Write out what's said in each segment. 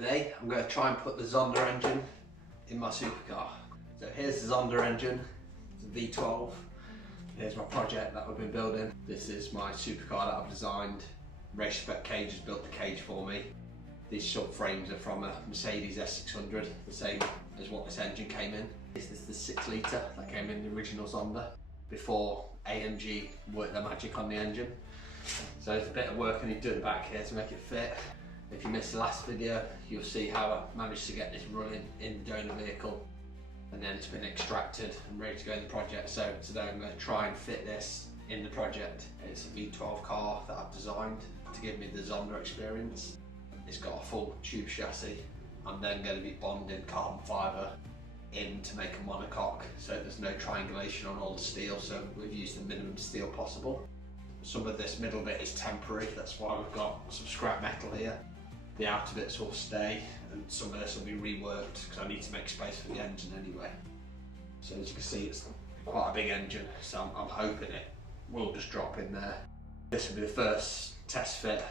Today I'm going to try and put the Zonda engine in my supercar. So here's the Zonda engine, it's a V12. Here's my project that I've been building. This is my supercar that I've designed. Race Spec Cage has built the cage for me. These subframes are from a Mercedes S600, the same as what this engine came in. This is the 6 litre that came in the original Zonda before AMG worked their magic on the engine. So there's a bit of work I need to do at the back here to make it fit. If you missed the last video, you'll see how I managed to get this running in the donor vehicle, and then it's been extracted and ready to go in the project. So today I'm going to try and fit this in the project. It's a V12 car that I've designed to give me the Zonda experience. It's got a full tube chassis. I'm then going to be bonding carbon fibre in to make a monocoque, so there's no triangulation on all the steel, so we've used the minimum steel possible. Some of this middle bit is temporary, that's why we've got some scrap metal here. The outer bits will stay, and some of this will be reworked because I need to make space for the engine anyway. So as you can see, it's quite a big engine, so I'm hoping it will just drop in there. This will be the first test fit.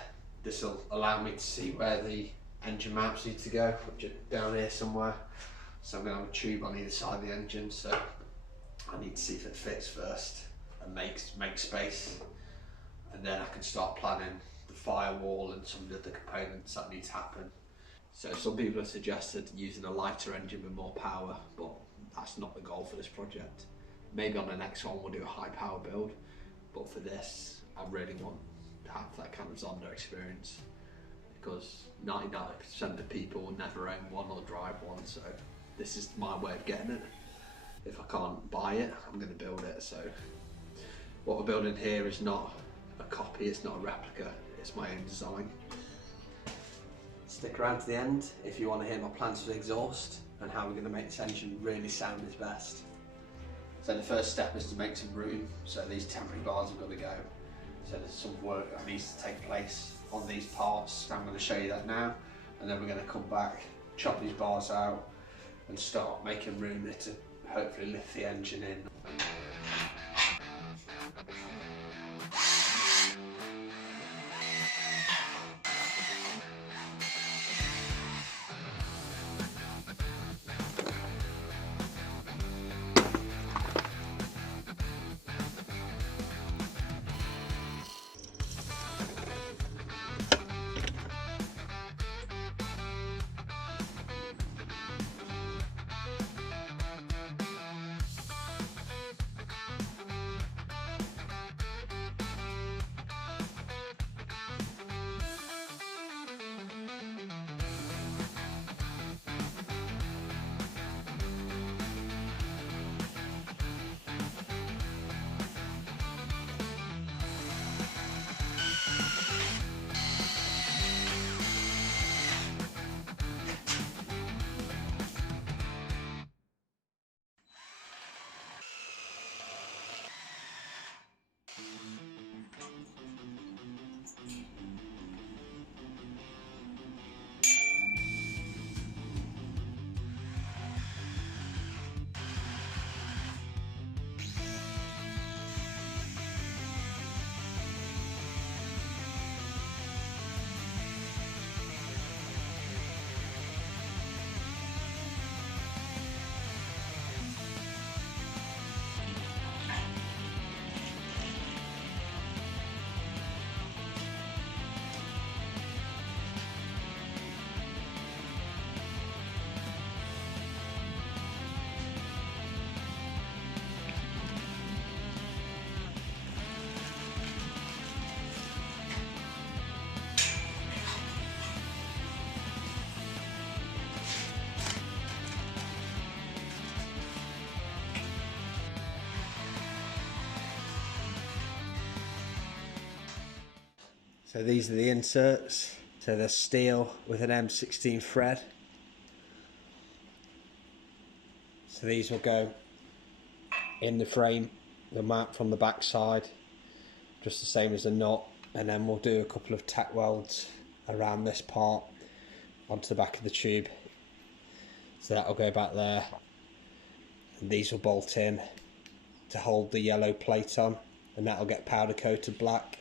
This will allow me to see where the engine mounts need to go, which are down here somewhere. So I'm going to have a tube on either side of the engine, so I need to see if it fits first and make space, and then I can start planning the firewall and some of the other components that need to happen. So some people have suggested using a lighter engine with more power, but that's not the goal for this project. Maybe on the next one we'll do a high power build, but for this I really want to have that kind of Zonda experience, because 99% of people will never own one or drive one, so this is my way of getting it. If I can't buy it, I'm going to build it. So what we're building here is not a copy, it's not a replica, it's my own design. Stick around to the end if you want to hear my plans for the exhaust and how we're going to make this engine really sound its best. So the first step is to make some room, so these temporary bars have got to go. So there's some work that needs to take place on these parts. I'm going to show you that now, and then we're going to come back, chop these bars out and start making room to hopefully lift the engine in. So these are the inserts. So they're steel with an M16 thread. So these will go in the frame, they'll mount from the back side, just the same as a nut, and then we'll do a couple of tack welds around this part onto the back of the tube. So that'll go back there, and these will bolt in to hold the yellow plate on, and that'll get powder coated black.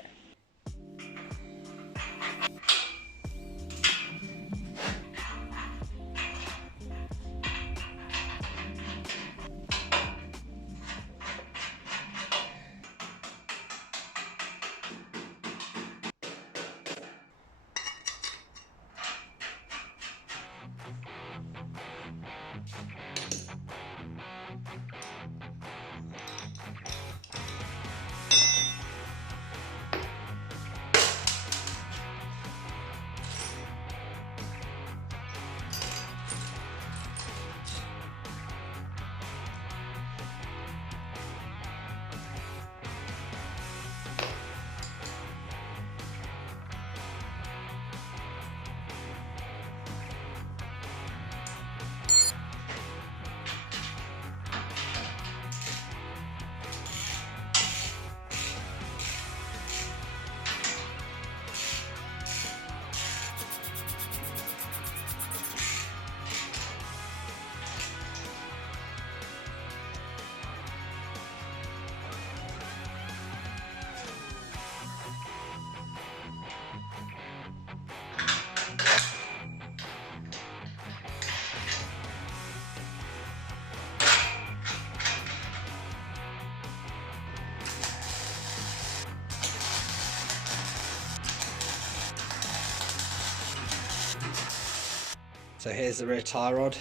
So here's the rear tie rod.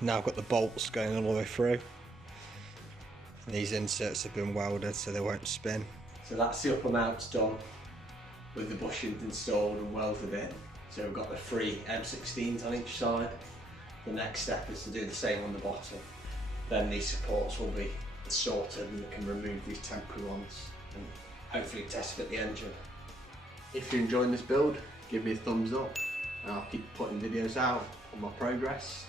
Now I've got the bolts going all the way through. These inserts have been welded so they won't spin. So that's the upper mount done with the bushings installed and welded in. So we've got the 3 M16s on each side. The next step is to do the same on the bottom. Then these supports will be sorted and we can remove these temporary ones and hopefully test fit the engine. If you're enjoying this build, give me a thumbs up and I'll keep putting videos out on my progress.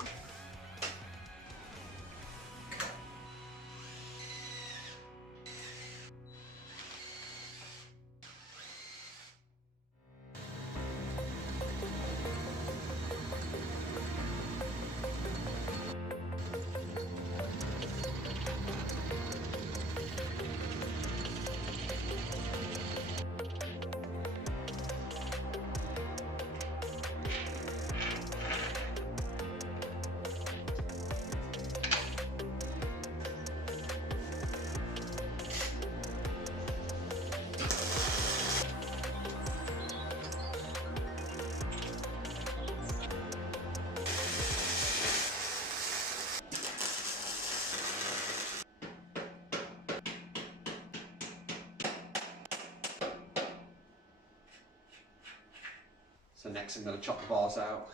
So next I'm going to chop the bars out.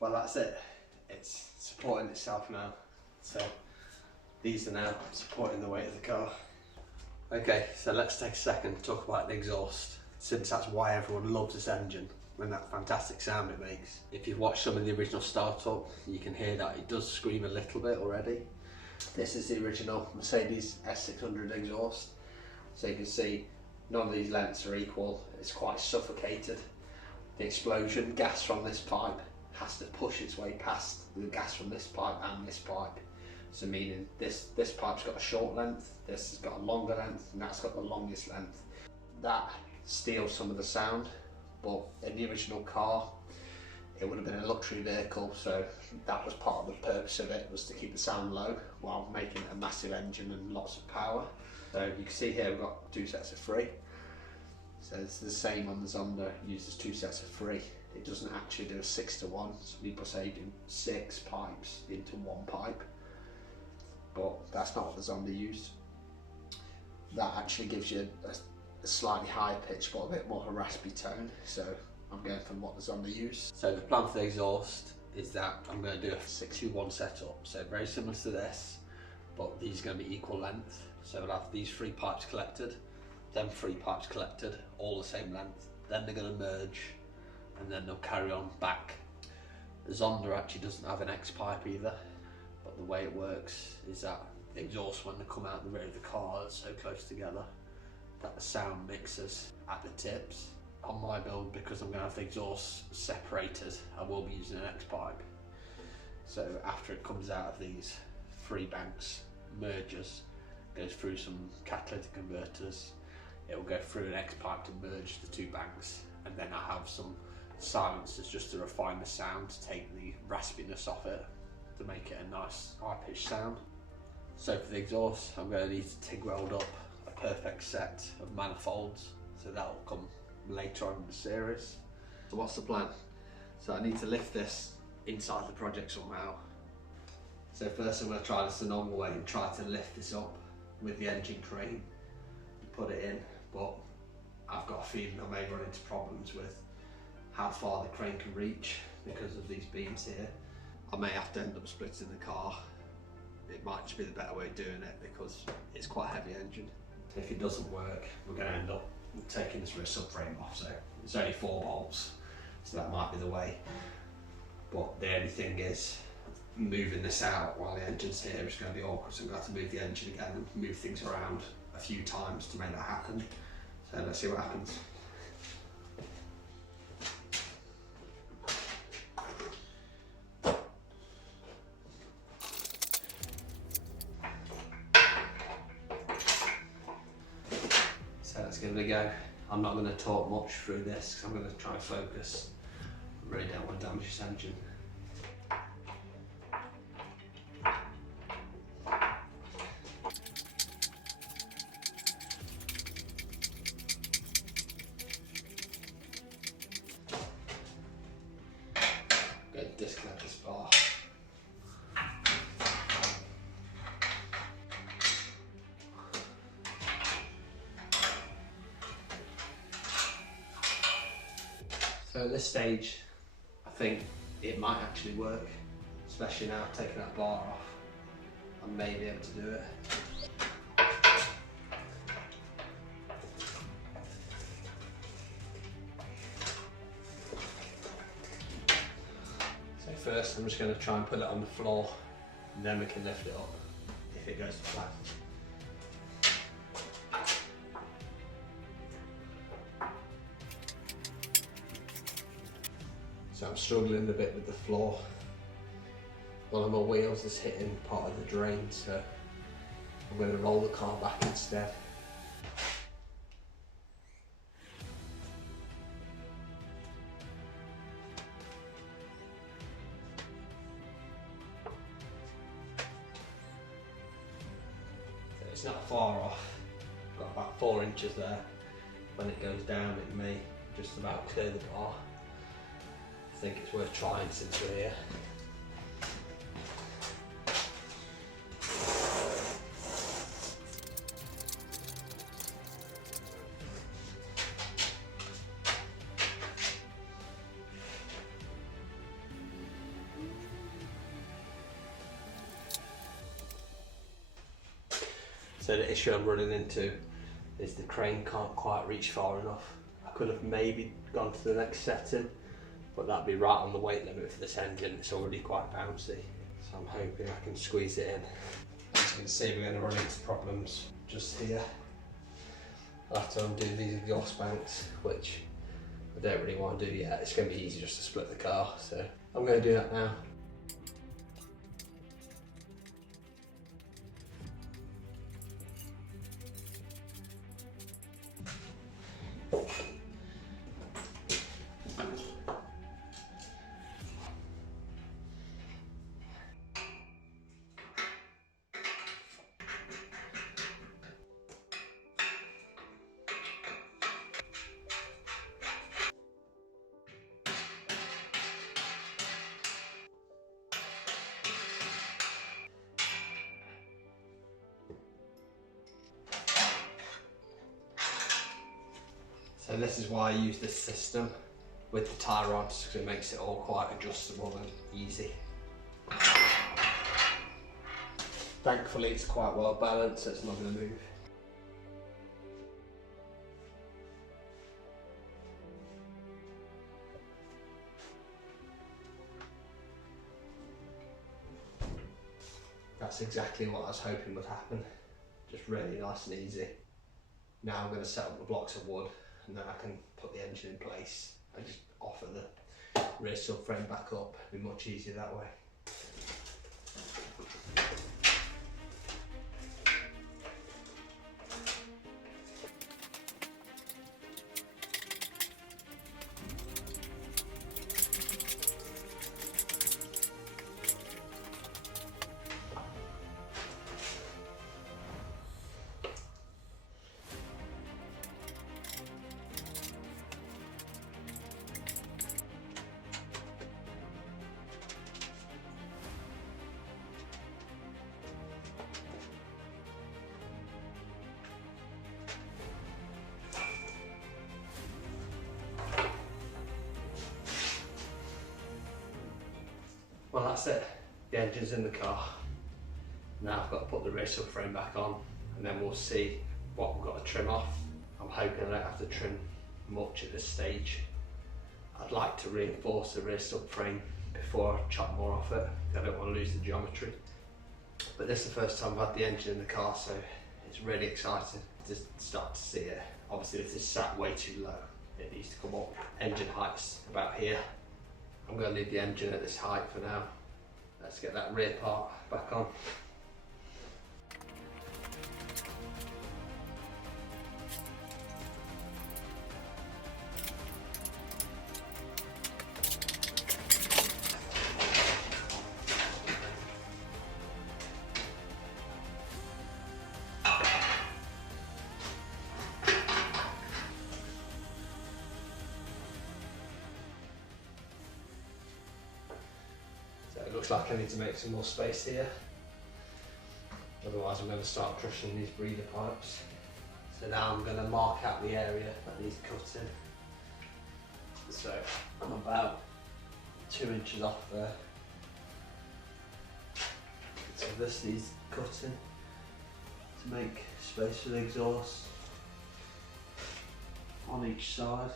Well, that's it. It's supporting itself now. So these are now supporting the weight of the car. Okay, so let's take a second to talk about the exhaust, since that's why everyone loves this engine and that fantastic sound it makes. If you've watched some of the original startup, you can hear that it does scream a little bit already. This is the original Mercedes S600 exhaust. So you can see none of these lengths are equal. It's quite suffocated. The explosion gas from this pipe has to push its way past the gas from this pipe and this pipe. So meaning this pipe's got a short length, this has got a longer length, and that's got the longest length. That steals some of the sound, but in the original car, it would have been a luxury vehicle, so that was part of the purpose of it, was to keep the sound low while making it a massive engine and lots of power. So you can see here we've got 2 sets of 3. So it's the same on the Zonda, it uses 2 sets of 3. It doesn't actually do a 6-to-1, so people say do 6 pipes into 1 pipe, but that's not what the Zonda used. That actually gives you a slightly higher pitch but a bit more of a raspy tone, so I'm going for what the Zonda used. So the plan for the exhaust is that I'm going to do a 6-to-1 setup, so very similar to this, but these are going to be equal length. So we'll have these 3 pipes collected, then 3 pipes collected, all the same length, then they're going to merge and then they'll carry on back. The Zonda actually doesn't have an X pipe either, but the way it works is that the exhaust, when they come out the rear of the car, are so close together that the sound mixes at the tips. On my build, because I'm going to have the exhaust separated, I will be using an X pipe. So after it comes out of these 3 banks, merges, goes through some catalytic converters, it will go through an X pipe to merge the 2 banks, and then I have some silencers just to refine the sound, to take the raspiness off it, to make it a nice high-pitched sound. So for the exhaust, I'm going to need to TIG weld up a perfect set of manifolds, so that will come later on in the series. So what's the plan? So I need to lift this inside the project somehow. So first I'm going to try this the normal way and try to lift this up with the engine crane and put it in, but I've got a feeling I may run into problems with how far the crane can reach because of these beams here. I may have to end up splitting the car. It might just be the better way of doing it because it's quite a heavy engine. If it doesn't work, we're going to end up taking this rear subframe off. So it's only 4 bolts, so that might be the way. But the only thing is, moving this out while the engine's here is going to be awkward, so I'm going to have to move the engine again and move things around a few times to make that happen. So let's see what happens. gonna go. I'm not gonna talk much through this because I'm gonna try and focus. I really don't want to damage this engine. Disconnect this bar. So at this stage, I think it might actually work, especially now I've taken that bar off. I may be able to do it. First, I'm just going to try and put it on the floor, and then we can lift it up if it goes to plan. So I'm struggling a bit with the floor. One of my wheels is hitting part of the drain, so I'm going to roll the car back instead. It's not far off, got about 4 inches there. When it goes down it may just about clear the bar. I think it's worth trying since we're here. So the issue I'm running into is the crane can't quite reach far enough. I could have maybe gone to the next setting, but that'd be right on the weight limit for this engine. It's already quite bouncy, so I'm hoping I can squeeze it in. As you can see, we're going to run into problems just here. I'll have to undo these exhaust banks, which I don't really want to do yet. It's going to be easy just to split the car, so I'm going to do that now. So this is why I use this system with the tie rods, because it makes it all quite adjustable and easy. Thankfully it's quite well balanced, so it's not going to move. That's exactly what I was hoping would happen. Just really nice and easy. Now I'm going to set up the blocks of wood, and then I can put the engine in place and just offer the rear subframe back up. It'll be much easier that way. Well, that's it. The engine's in the car. Now I've got to put the rear subframe back on, and then we'll see what we've got to trim off. I'm hoping I don't have to trim much at this stage. I'd like to reinforce the rear subframe before I chop more off it. I don't want to lose the geometry. But this is the first time I've had the engine in the car, so it's really exciting to start to see it. Obviously this is sat way too low. It needs to come up. Engine height's about here. I'm going to leave the engine at this height for now. Let's get that rear part back on. looks like I need to make some more space here. Otherwise I'm going to start crushing these breather pipes. So now I'm going to mark out the area that needs cutting. So I'm about 2 inches off there. So this needs cutting to make space for the exhaust on each side.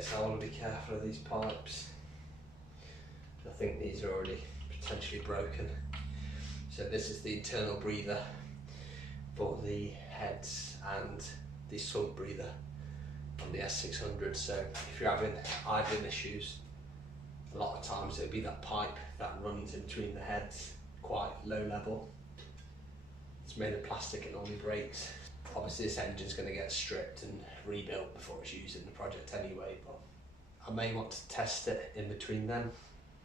So I want to be careful of these pipes. I think these are already potentially broken. So this is the internal breather for the heads and the sump breather on the S600. So if you're having idling issues, a lot of times it'll be that pipe that runs in between the heads, quite low level. It's made of plastic, it normally breaks. Obviously this engine's going to get stripped and rebuilt before it's used in the project anyway, but I may want to test it in between them,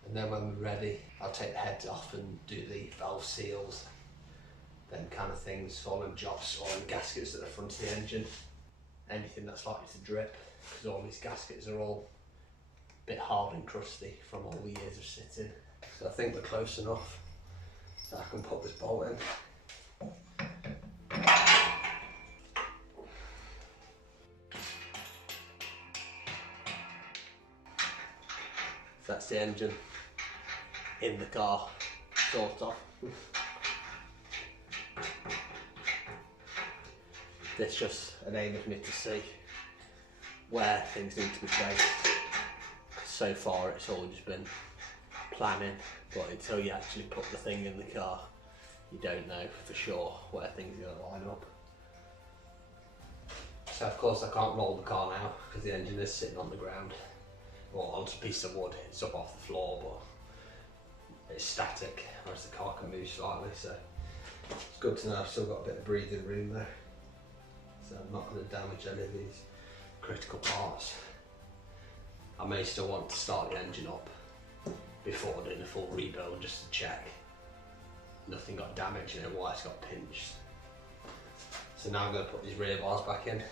and then when we're ready I'll take the heads off and do the valve seals, them kind of things, fallen jobs or gaskets at the front of the engine, anything that's likely to drip, because all these gaskets are all a bit hard and crusty from all the years of sitting. So I think we're close enough that I can put this bolt in. That's the engine in the car, sort of. This just enables me to see where things need to be placed. So far it's all just been planning, but until you actually put the thing in the car, you don't know for sure where things are going to line up. So of course I can't roll the car now because the engine is sitting on the ground. Or onto a piece of wood, it's up off the floor, but it's static, whereas the car can move slightly, so it's good to know I've still got a bit of breathing room there, so I'm not going to damage any of these critical parts. I may still want to start the engine up before doing a full rebuild just to check nothing got damaged, you know, why it's got pinched. So now I'm going to put these rear bars back in.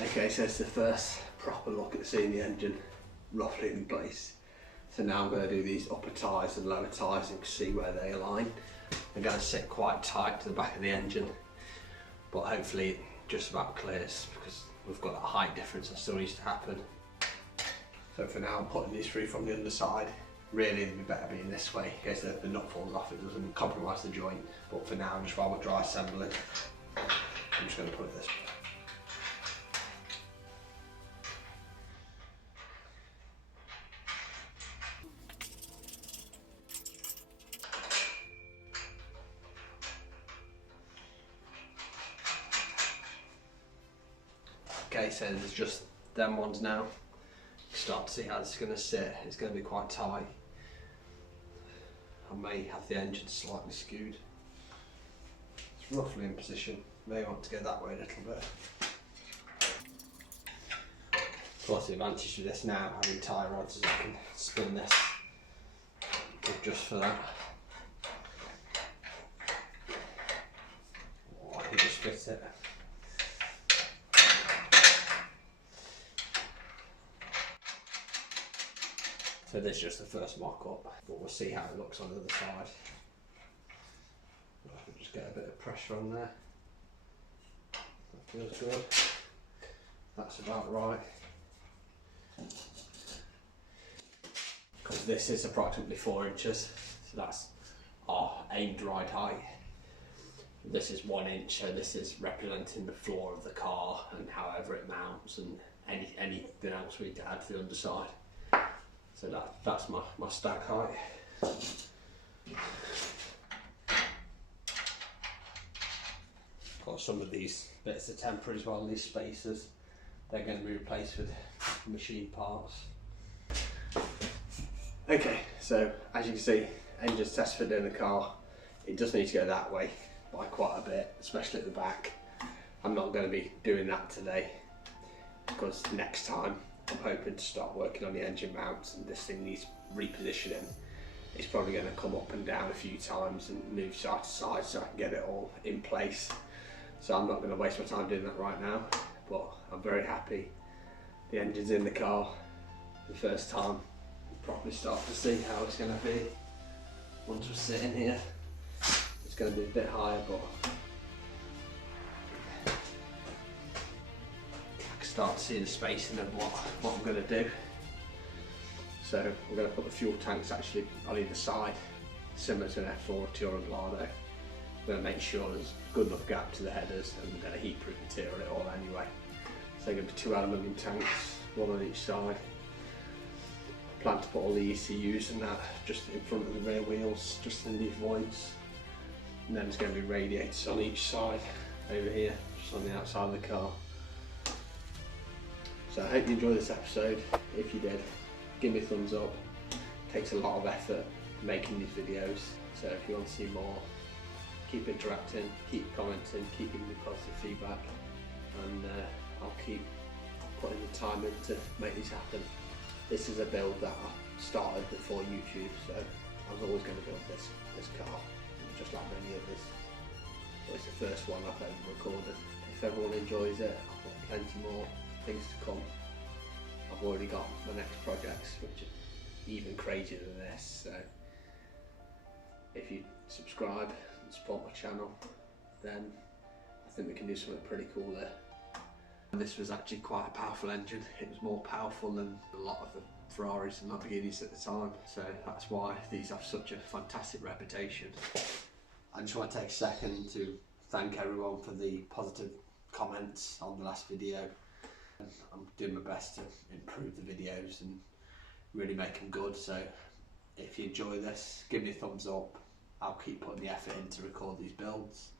Okay, so it's the first proper look at seeing the engine roughly in place. So now I'm going to do these upper tyres and lower tyres and see where they align. They're going to sit quite tight to the back of the engine, but hopefully it just about clears because we've got that height difference that still needs to happen. So for now I'm putting these through from the underside. Really it'd be better being this way in case the nut falls off, it doesn't compromise the joint. But for now, just while we're dry assembling, I'm just going to put it this way. Okay, so there's just them ones now. Start to see how this is going to sit. It's going to be quite tight. I may have the engine slightly skewed. It's roughly in position. May want to go that way a little bit. Of course, the advantage of this now, having tie rods, is I can spin this just for that. Or I can just fit it. So this is just the first mock-up, but we'll see how it looks on the other side. I'll just get a bit of pressure on there. That feels good. That's about right. because this is approximately 4 inches, so that's our aimed ride height. This is 1 inch, so this is representing the floor of the car and however it mounts and anything else we need to add to the underside. So that's my stack height. Got some of these bits are temporary as well, these spacers. They're going to be replaced with machine parts. Okay, so as you can see, engine's test fit in the car. It does need to go that way by quite a bit, especially at the back. I'm not going to be doing that today because next time I'm hoping to start working on the engine mounts, and this thing needs repositioning. It's probably going to come up and down a few times and move side to side so I can get it all in place. So I'm not going to waste my time doing that right now, but I'm very happy the engine's in the car. The first time we'll probably start to see how it's going to be once we're sitting here. It's going to be a bit higher, but I can start to see the spacing of what I'm going to do. So we're going to put the fuel tanks actually on either side, similar to an F40 or a Blado. We're going to make sure there's good enough gap to the headers, and we're going to heat proof material it all anyway. So they're going to be 2 aluminium tanks, 1 on each side. I plan to put all the ECUs and that just in front of the rear wheels, just in these voids. And then there's going to be radiators on each side over here, just on the outside of the car. So I hope you enjoyed this episode. If you did, give me a thumbs up. It takes a lot of effort making these videos, so if you want to see more, keep interacting, keep commenting, keep giving me positive feedback, and I'll keep putting the time in to make these happen. This is a build that I started before YouTube, so I was always going to build this car, just like many others. But it's the first one I've ever recorded. If everyone enjoys it, I've got plenty more things to come. I've already got my next projects, which are even crazier than this, so if you subscribe and support my channel, then I think we can do something pretty cool there. This was actually quite a powerful engine. It was more powerful than a lot of the Ferraris and Lamborghinis at the time, so that's why these have such a fantastic reputation. I just want to take a second to thank everyone for the positive comments on the last video. I'm doing my best to improve the videos and really make them good, so if you enjoy this, give me a thumbs up. I'll keep putting the effort in to record these builds.